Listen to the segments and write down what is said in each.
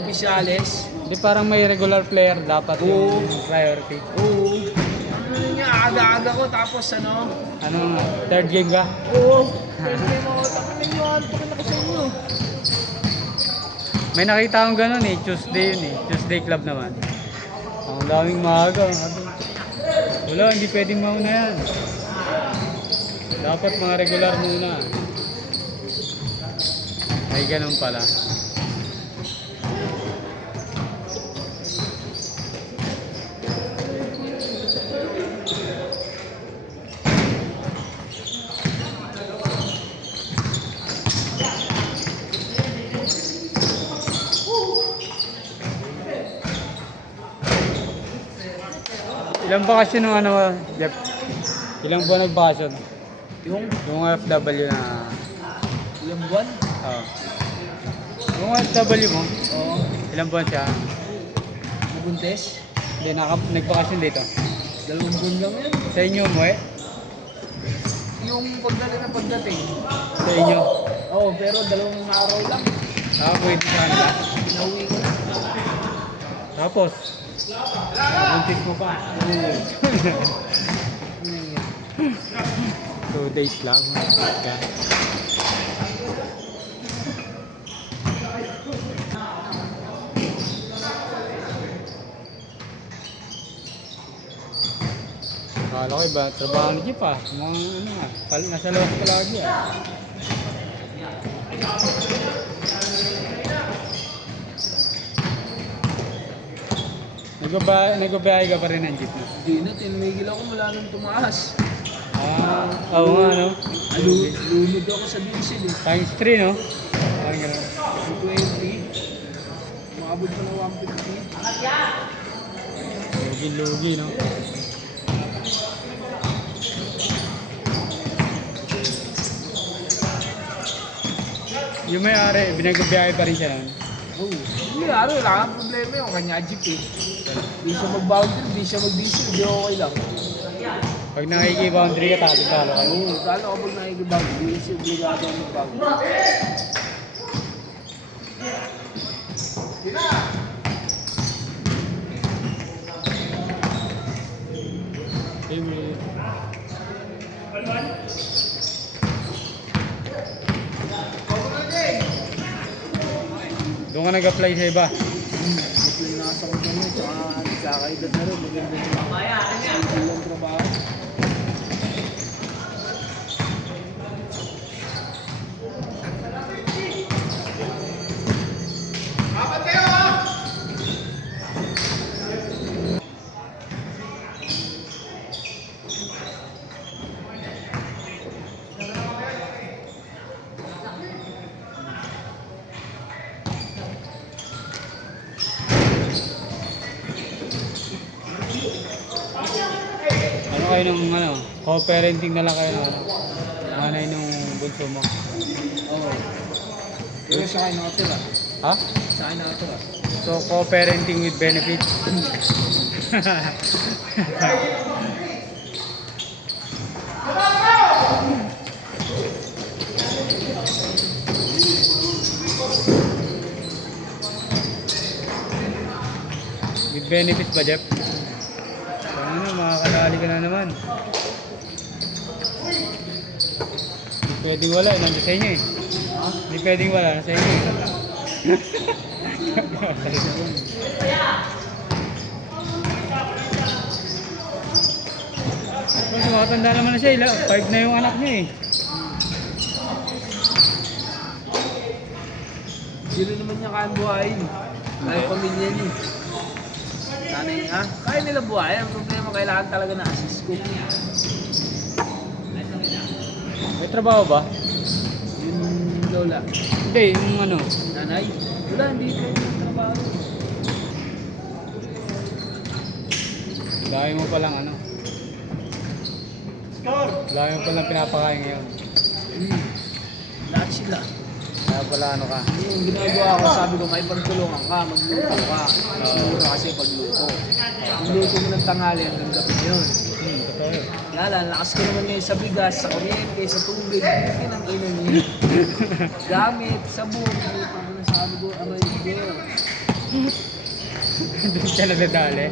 opisyales. Hindi parang may regular player dapat yung priority. Oo. Ano niya, aga-aga ko tapos ano? Ano, third game ka? Oo. Pwede mo, tapos ninyo, ano pa rin ako sa inyo. May nakita akong gano'n eh, Tuesday yun eh. Tuesday club naman. Ang daming maaga. Wala, hindi pwedeng mauna yan. Dapat mga regular muna. Ay, ganun pala. Ilang bakasyon nung ano, Jeff? Ilang buwan nagbakasyon? Yung Yung FW na... ilang buwan? Oo. Yung FW mo, Oo. ilang buwan siya? Nabuntes? Hindi, nagbakasyon dito. 2 buwan lang yan. Sa inyo mo eh? Yung pagdating. Sa inyo? Oo, pero 2 araw lang. Pwede sa kanila. Pinauwi ko na. Tapos, buntis mo pa. 2 days lang. Akala ko iba, trabaho ni Jeep ah. Mga ano ah, nasa labas ka lagi ah. Nagbabiyahe ka pa rin ng jeep mo? Hindi na, tinumigil ako mula nung tumaas. Oo nga no? Lumod ako sa diesel eh. Times 3 no? Parang gano'n. 220. Umabot ko na 150. Lugi no? Yung may-ari, binagbabiyahe pa rin siya nun? Oo. Hindi, wala kang problema yung kanya jeep eh. Di siya mag-boundary, di siya mag-diesel, di okay lang. Pag nakiki-boundary ka, talo-talo ka. Oo, talo ka pag nakiki-boundary, di siya obligado ang mag-boundary. Doon ka nag-apply sa iba? Apply na sa kanya, tsaka nagkakaedad na rin, maganda yung trabaho. Ano kayo ng ano, co-parenting na lang kayo ng ano, nanay nung bunso mo? Oo. Pero sa akin nakatira. Ha? Sa akin nakatira. So, co-parenting with benefits? With benefits ba, Jeff? Ano na, makakadali ka na naman. Hindi pwedeng wala, nandun sa inyo eh. Hindi pwedeng wala, nasa inyo eh. Mas matanda naman na siya, 5 na yung anak niya eh. Sino naman niya kaya buhayin? Kaya pamilya niya. Nanay niya, kaya nila buhayin. Ang problema, kailangan talaga na assist ko. May trabaho ba? Yung lola. Hindi, yung ano. Nanay? Wala, hindi ito yung trabaho. Dahil mo palang ano. Dahil mo palang pinapakain ngayon. Lahat sila. Kaya pala ano ka. Yung ginagawa ko, sabi ko, may pagtulungan ka, magluto ka. Siguro kasi pagluto. Magluto mo ng tanghali hanggang gabi yun. Totoo yun. Lakas ko naman ngayon sa bigas, sa kuryente, sa tubig. Yan ang ina niya. Gamit, sabon. Ano sabi ko, aray ko. Doon siya nadadali.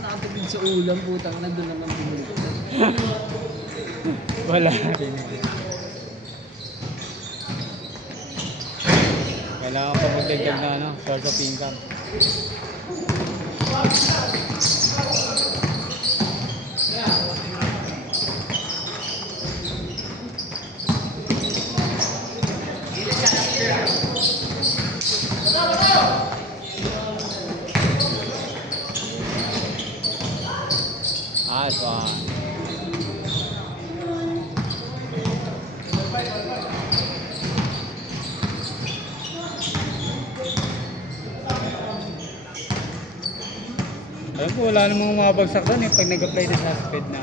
Nakatipid sa ulam, putang na doon naman bumulog. Wala rin. Kailangan pa magdagdag na ano, source of income. Nice one. Alam ko wala namang mabagsak doon eh pag nag-apply din sa SPED na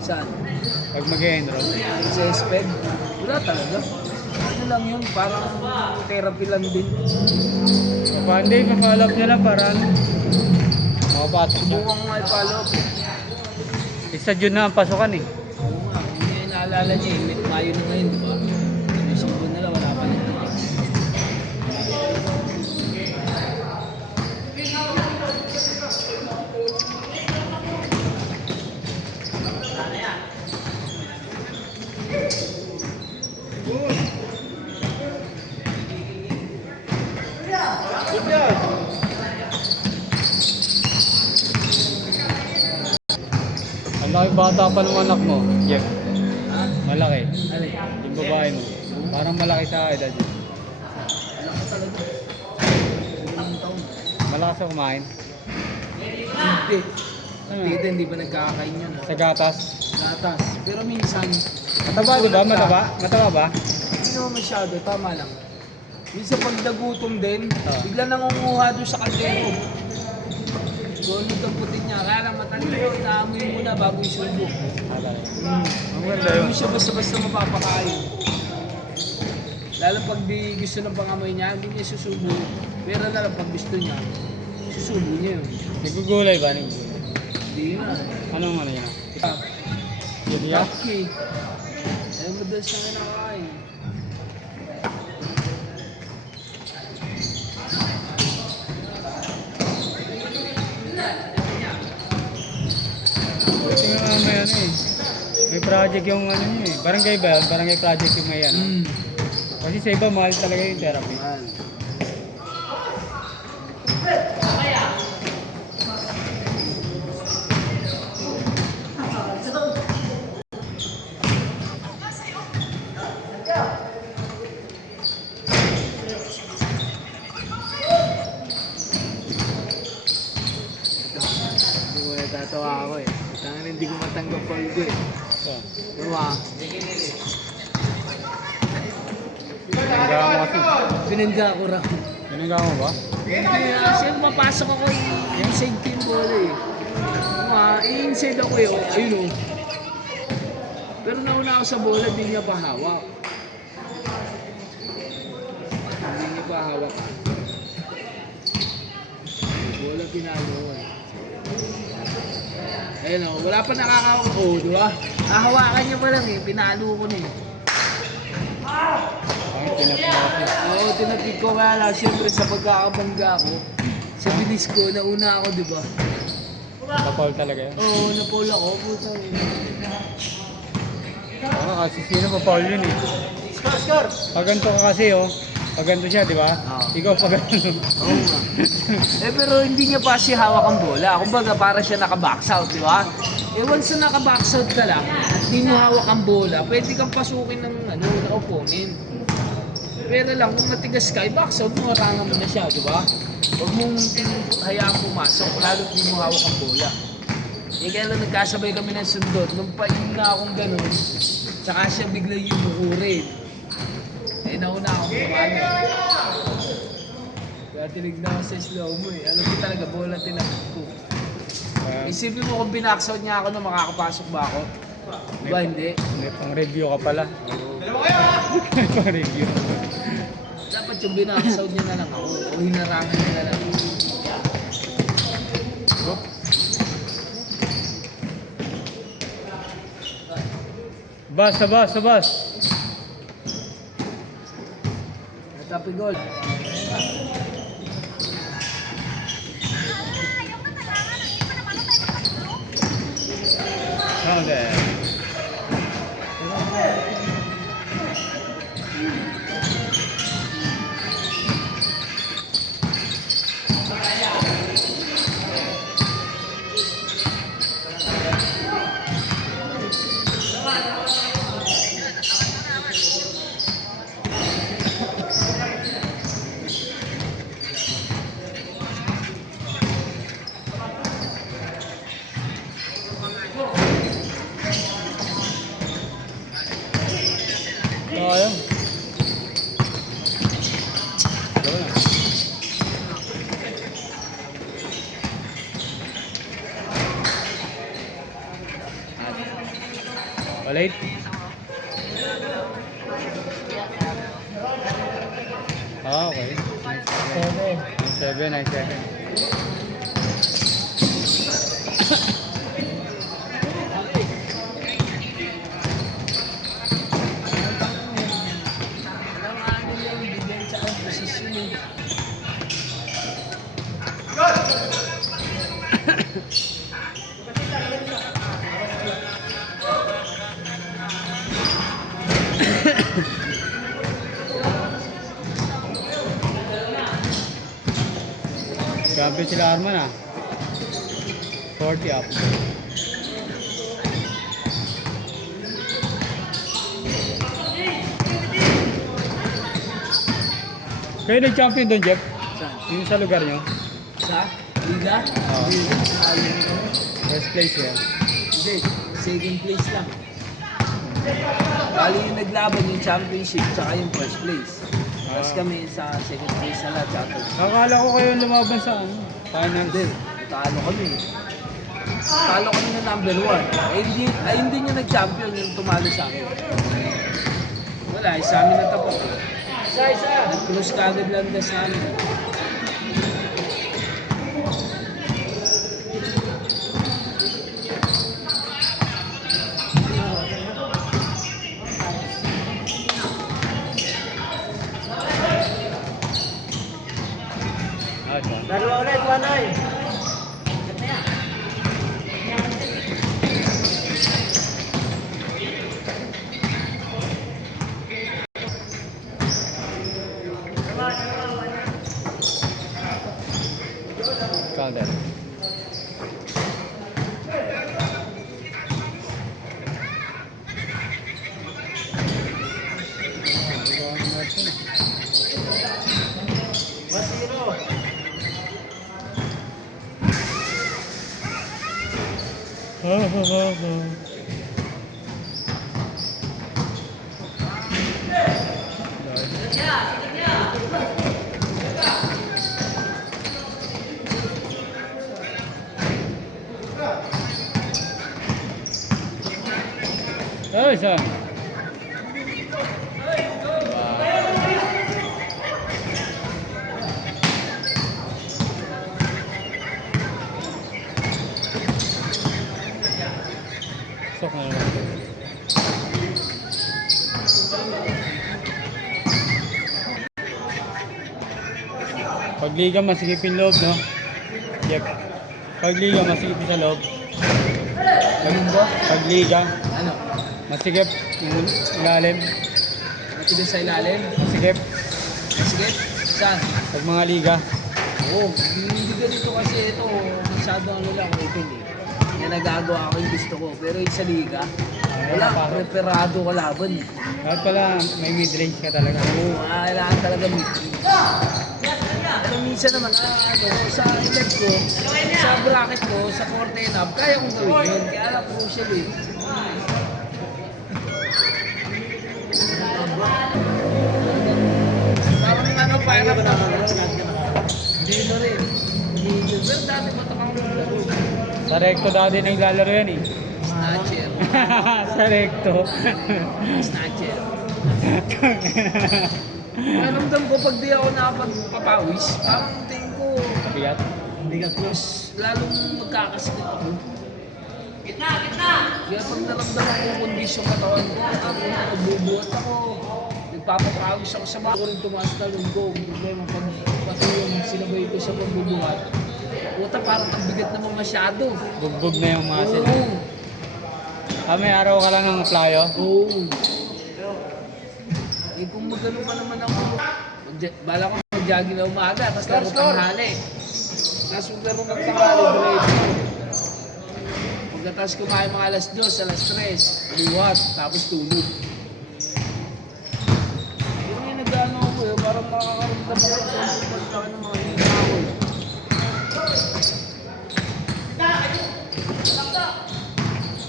Saan? pag mag-enroll. Sa SPED? Wala talaga. Ano lang yun, parang therapy lang din. Hindi, pa-follow up nyo lang para ano, makapasok na. Subukan ko nga i-follow up. Isa June na ang pasukan eh. Oo nga, kung hindi naalala niya, Mayo na ngayon, di ba? Isang buwan na lang, wala pa lang. Ang laki bata pa ng anak mo, Jeff. Ha? Malaki. Ano? Yung babae mo. Parang malaki sa edad yun. Wala ka talaga. Ilang taon? Malakas sa kumain. Hindi. Tita, hindi ba nagkakain yun? Sa gatas. Gatas. Pero minsan, Mataba, di ba? Mataba? Mataba ba? hindi naman masyado, tama lang. Minsan pag nagutom din, Ah. bigla nangunguha doon sa kaldero. Gulog ang puti niya, kaya lang matalino, naamoy mo muna bago isubo. Ang ganda yun. Hindi siya basta-basta mapapakain. Lalo pag di gusto ng pangamoy niya, hindi niya susubo. Pero na lang pag gusto niya, susubo niya yun. Nagugulay ba? Nagugulay. Hindi na. Anong ano yan? Ah, Yun yan? Kaki. Eh, madalas na kinakain. Kasi nga may ano eh. May project yung ano niya eh. Barangay ba? Barangay project yung may ano. Kasi sa iba mahal talaga yung therapy. Man. Hindi mo natatawa ako eh. Tangan hindi ko matanggap call ko eh. So, Diba? pinangga mo kasi. Binangga ko raw. Pinangga mo ba? Hindi kasi mapasok ako i-inside ko yung bola eh. I-inside ako eh. Ayun o. Pero nauna ako sa bola, hindi niya pa hawak. Hindi niya pa hawak. Bola pinalo ko eh. Ayun o, wala pa nakakawak. Oo, di ba? Nahawakan niya pa lang eh. Pinalo ko na eh. Ay, pinapinapin. Oo, tinatid ko kaya lang. Siyempre sa pagkakabangga ko, sa bilis ko, nauna ako, di ba? Kapal talaga yun. Oo, na-foul ako. Puta eh. Kasi sino pa Paul yun eh. Score! Pag ganito ka kasi oh. Pag ganito siya, di ba? Oo. Ikaw pag ganito. Oo nga. Pero hindi niya pa siya hawak ang bola. Kumbaga para siya naka-box out, di ba? Once na naka-box out ka lang, hindi mo hawak ang bola, pwede kang pasukin ng opponent. Pero lang, kung matigas ka, i-box out mo, harangan mo na siya, di ba? Huwag mong hayaan pumasok, lalo hindi mo hawak ang bola. Kaya lang nagkasabay kami ng sundot, nung pain na akong ganun, saka siya bigla yung bukurin. Eh, nauna akong kumano. Kaya tinignan ko sa slow mo eh. Alam ko talaga, bola tinapit ko. Isipin mo kung binaksout niya ako na makakapasok ba ako? Diba hindi? May pang-review ka pala. May pang-review. Dapat yung binaksout niya na lang ako. O hinarangan niya na lang. Bas, sa bas, sa bas. Natapi goal. Alright. Ah, okay. 9-7, 9-7. Alam nga nila yung bigay sa ang posisyon eh. Champion sila Arman ah. 40 up. Kayo nag-champion doon, Jeff? Saan? Yung sa lugar nyo? Sa? Liga? Oo. Liga. Ayun. First place yan. Hindi, second place lang. Bali yung naglaban yung championship tsaka yung first place. Tapos kami sa second place na lahat tsaka third. Akala ko kayo lumaban sa ano, finals. Hindi, talo kami. Talo kami na number 1. Hindi niya nag-champion yung tumalo sa amin. Wala, sa amin na tapos. Isa. Nag-close kagad lang na sa amin. Ah, siya. Dalawa ulit, Wanay. Calder. Oh, isa. Sok na naman. Pagliga masikip yung loob, no? Yep. Pagliga masikip sa loob. Ganun ba? Pagliga Ano? masikip yung ilalim. Matigas sa ilalim? Masikip Sige. Saan? pag mga liga. Oo. Hindi ganito kasi ito. Masyado ano lang, open eh. Yan nagagawa ko yung gusto ko. Pero yung sa liga, wala. Preparado ka laban eh. Kahit pala may mid-range ka talaga. Oo, kailangan talaga mid-range. Pero minsan naman, sa event ko, sa bracket ko, sa 40 and up, kaya kong gawin yun. Kaya lang crucial eh. Parang ano, parang hindi na rin. Hindi. Pero dati matakang maglaro. Sa recto dati naglalaro yan eh. Snatcher. Sa recto. Snatcher. Maramdam ko pag di ako nakapagpapawis, parang tingin ko, Bigat. bigat plus, lalong magkakasakit ako. Gitna! Kaya pag naramdaman ko kondisyon katawan ko, ako nagbubuhat ako, nagpapapawis ako sa mga ko rin tumaas talon ko. Ang problema pag pati yung sinabay ko sa pagbubuhat, puta parang ang bigat naman masyado. Bugbog na yung muscle. Oo. May araw ka lang ng plyo. Oo. Eh kung magano pa naman ako, bala ko mag-jogging na umaga, tapos laro tanghali. Tapos maglaro ng tanghali, diretso. Pagkatapos kumain mga alas 2, alas 3, liwat, tapos tulog. Yun yung nag-ano ako eh, parang makakaramdam ako sa pagkakas ng mga hinahawal.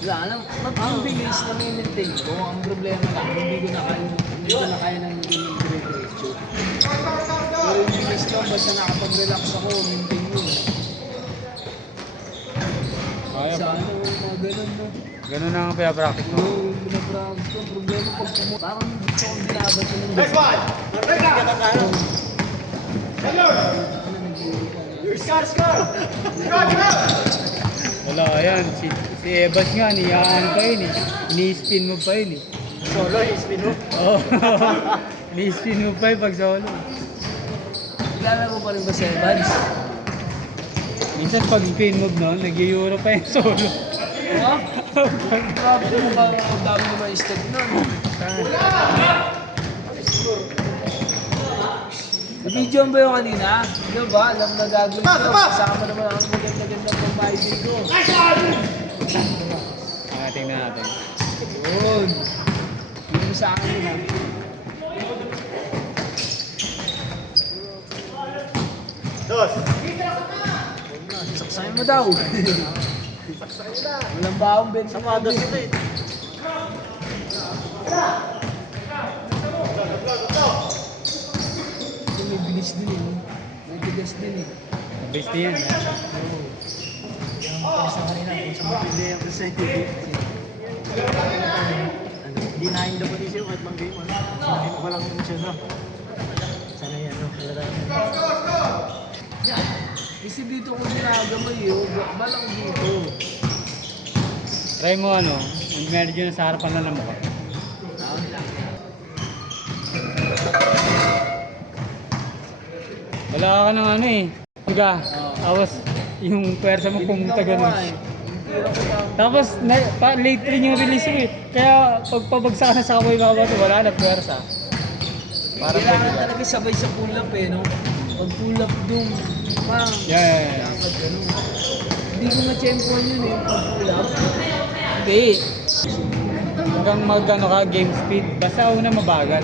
Wala, alam, ang bilis na may-maintain ko, ang problema lang, hindi ko na kaya ng diretso. Pero yung bilis ko, basta nakapag-relax ako, maintain yun. Kaya Sa pa. ano, mga ganun, no? Ganun na ang pinapractice mo. Oo, yung binapractice ko. Problema pag pumunta. Parang gusto kong binabat ko ng Next one! Your score, score! Score, score! Wala, ayan. Si Evans nga, niyaan pa yun eh. Ini-spin mo pa yun eh. Solo, spin mo. Oo. Ini-spin mo pa yun pag solo. Kilala mo pa rin ba si Evans? Minsan pag spin move no, nag-euro pa yung solo. Ha? Grabe mo ba? Ang dami naman step nun. Video ba yung kanina? Di ba? Alam na gagawin ko. Kasama naman ang maganda-gandang pambahay dito. Tingnan natin. Yun. Yun sa akin yun ha. Dos. Saksayin mo daw. Walang baong Ben. Samados ito eh. May bilis din eh. May bigas din eh. Base din yan. Sa kanina, kung sa mapili yung percentage. Hindi na yung dapat isip kahit mang game. Sinahin ko lang yung siya, no? Sana yan, no? Kasi dito kung ginagamay eh. Bakbal ako dito. Try mo ano, medyo na sa harapan na ng mukha. Wala ka ng ano eh. Higa. Tapos yung pwersa mo pumunta ganun. Tapos late rin yung release mo eh. Kaya pagpabagsak na sa kamay mga bato, wala na pwersa. Para Kailangan talaga sabay sa pull-up eh, no? Pag pull-up doon, bang! Yeah. Dapat ganun. Hindi ko na-champion yun eh, pag pull-up. Hindi. Hanggang mag-ano ka, game speed. Basta una mabagal.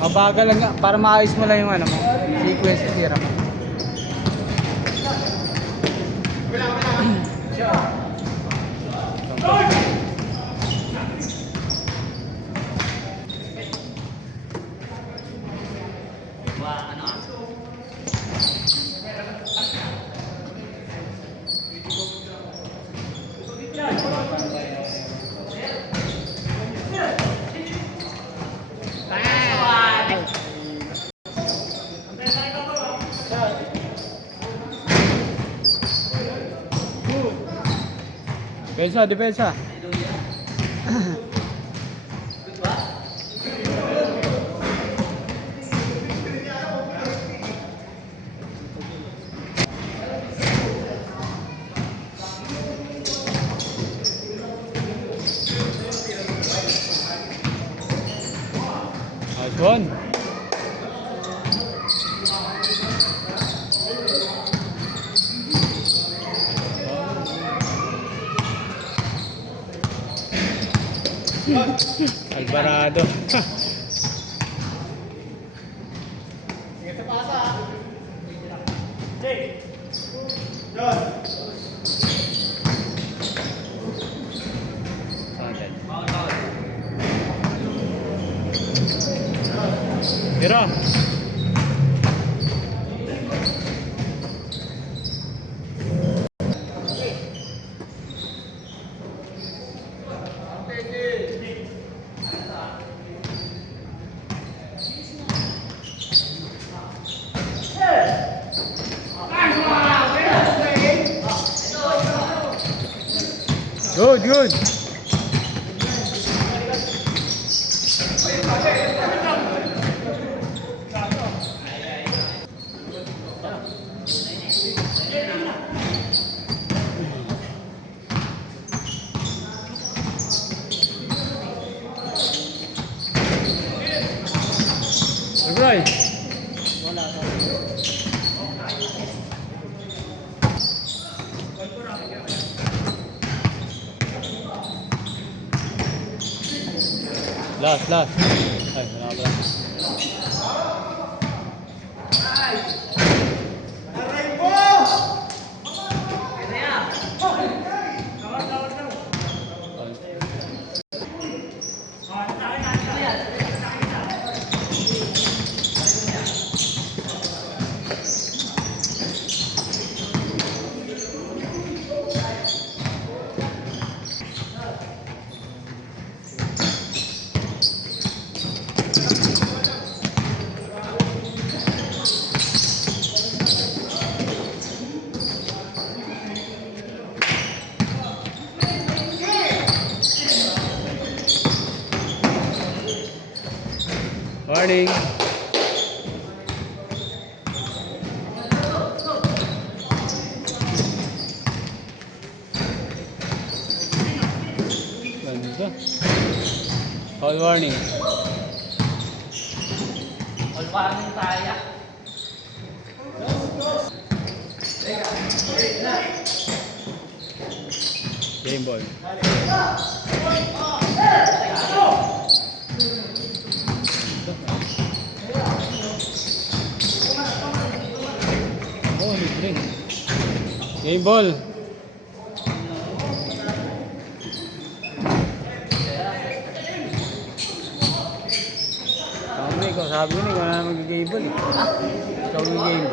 Mabagal lang, para maayos mo lang yung ano mo. Sequence ng tira mo. Depensa, depensa. Nice one. Alvarado. Tira. Good, good. Right. Last. Ay, wala pala. warning. Ganda. Foul warning. All warning tayo. Game ball. Oh, libre. Game ball. Sabi ko na ikaw na mag-game ball eh. Ikaw yung game.